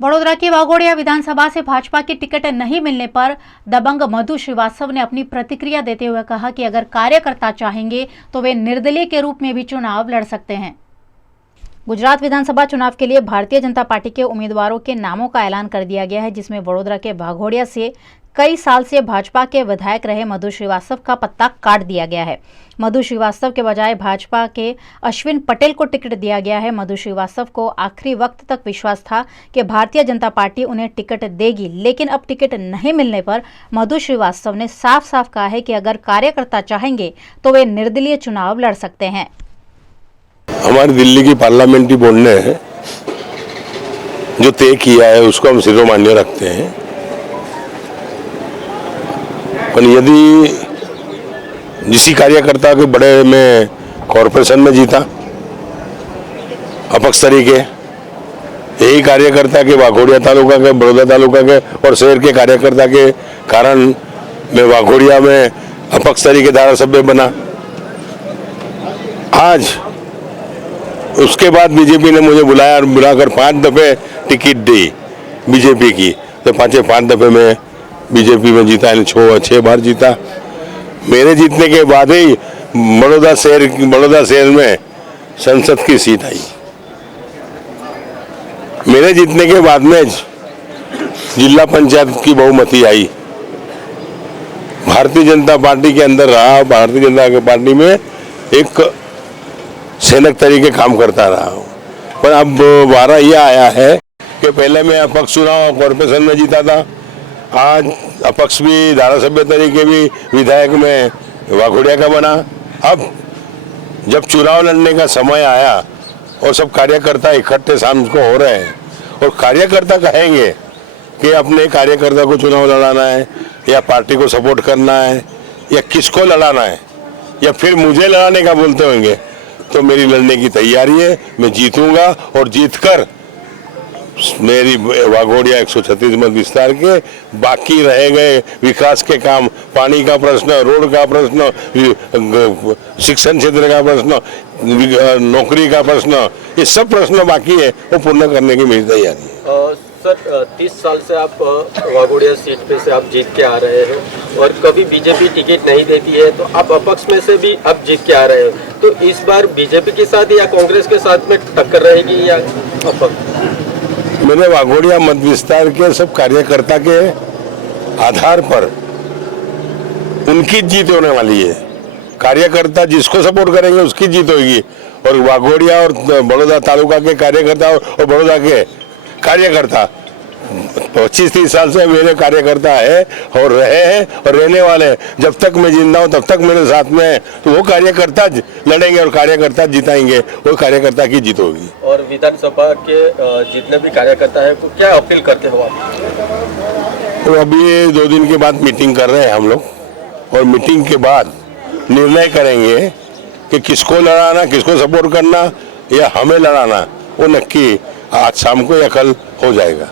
वडोदरा की वाघोडिया विधानसभा से भाजपा की टिकट नहीं मिलने पर दबंग मधु श्रीवास्तव ने अपनी प्रतिक्रिया देते हुए कहा कि अगर कार्यकर्ता चाहेंगे तो वे निर्दलीय के रूप में भी चुनाव लड़ सकते हैं। गुजरात विधानसभा चुनाव के लिए भारतीय जनता पार्टी के उम्मीदवारों के नामों का ऐलान कर दिया गया है, जिसमें वडोदरा के वाघोडिया से कई साल से भाजपा के विधायक रहे मधु श्रीवास्तव का पत्ता काट दिया गया है। मधु श्रीवास्तव के बजाय भाजपा के अश्विन पटेल को टिकट दिया गया है। मधु श्रीवास्तव को आखिरी वक्त तक विश्वास था कि भारतीय जनता पार्टी उन्हें टिकट देगी, लेकिन अब टिकट नहीं मिलने पर मधु श्रीवास्तव ने साफ साफ कहा है कि अगर कार्यकर्ता चाहेंगे तो वे निर्दलीय चुनाव लड़ सकते हैं। हमारी दिल्ली की पार्लियामेंट्री बोर्ड ने जो तय किया है उसको हम शिरोमान्य रखते हैं, पर यदि किसी कार्यकर्ता के बड़े में कॉरपोरेशन में जीता अपक्ष तरीके, यही कार्यकर्ता के वाघोडिया तालुका के, बड़ौदा तालुका के और शहर के कार्यकर्ता के कारण मैं वाघोडिया में अपक्ष तरीके धारासभ्य बना। आज उसके बाद बीजेपी ने मुझे बुलाकर 5 दफे टिकट दी बीजेपी की, तो 5 दफे में बीजेपी में जीता, 6 बार जीता। मेरे जीतने के बाद ही बड़ौदा शहर में संसद की सीट आई। मेरे जीतने के बाद में जिला पंचायत की बहुमती आई। भारतीय जनता पार्टी के अंदर रहा, भारतीय जनता पार्टी में एक सैनिक तरीके काम करता रहा हूँ। पर अब वारा यह आया है कि पहले मैं अपक्ष चुनाव कॉर्पोरेशन में जीता था, आज अपक्ष भी धारासभ्य तरीके भी विधायक में वाघोडिया का बना। अब जब चुनाव लड़ने का समय आया और सब कार्यकर्ता इकट्ठे शाम को हो रहे हैं और कार्यकर्ता कहेंगे कि अपने कार्यकर्ता को चुनाव लड़ाना है या पार्टी को सपोर्ट करना है या किसको लड़ाना है या फिर मुझे लड़ाने का बोलते होंगे, तो मेरी लड़ने की तैयारी है। मैं जीतूंगा और जीतकर मेरी वाघोडिया 136 मत विस्तार के बाकी रह गए विकास के काम, पानी का प्रश्न, रोड का प्रश्न, शिक्षण क्षेत्र का प्रश्न, नौकरी का प्रश्न, ये सब प्रश्न बाकी है, वो पूर्ण करने की मेरी तैयारी है। सर 30 साल से आप वाघोडिया सीट पे से आप जीत के आ रहे हैं और कभी बीजेपी टिकट नहीं देती है, तो आप अपक्ष में से भी अब जीत के आ रहे हैं, तो इस बार बीजेपी के साथ या कांग्रेस के साथ में टक्कर रहेगी या अपक्ष? मैंने वाघोडिया मत विस्तार के सब कार्यकर्ता के आधार पर उनकी जीत होने वाली है। कार्यकर्ता जिसको सपोर्ट करेंगे उसकी जीत होगी और वाघोडिया और बड़ौदा तालुका के कार्यकर्ता और बड़ौदा के कार्यकर्ता 25-30 साल से मेरे कार्यकर्ता है और रहे हैं और रहने वाले हैं। जब तक मैं जिंदा हूं तब तक मेरे साथ में है, तो वो कार्यकर्ता लड़ेंगे और कार्यकर्ता जिताएंगे, वो कार्यकर्ता की जीत होगी। और विधानसभा के जितने भी कार्यकर्ता है, तो क्या अपील करते हो आप? तो अभी 2 दिन के बाद मीटिंग कर रहे हैं हम लोग और मीटिंग के बाद निर्णय करेंगे कि किसको लड़ाना, किसको सपोर्ट करना या हमें लड़ाना, वो नक्की आज शाम को या कल हो जाएगा।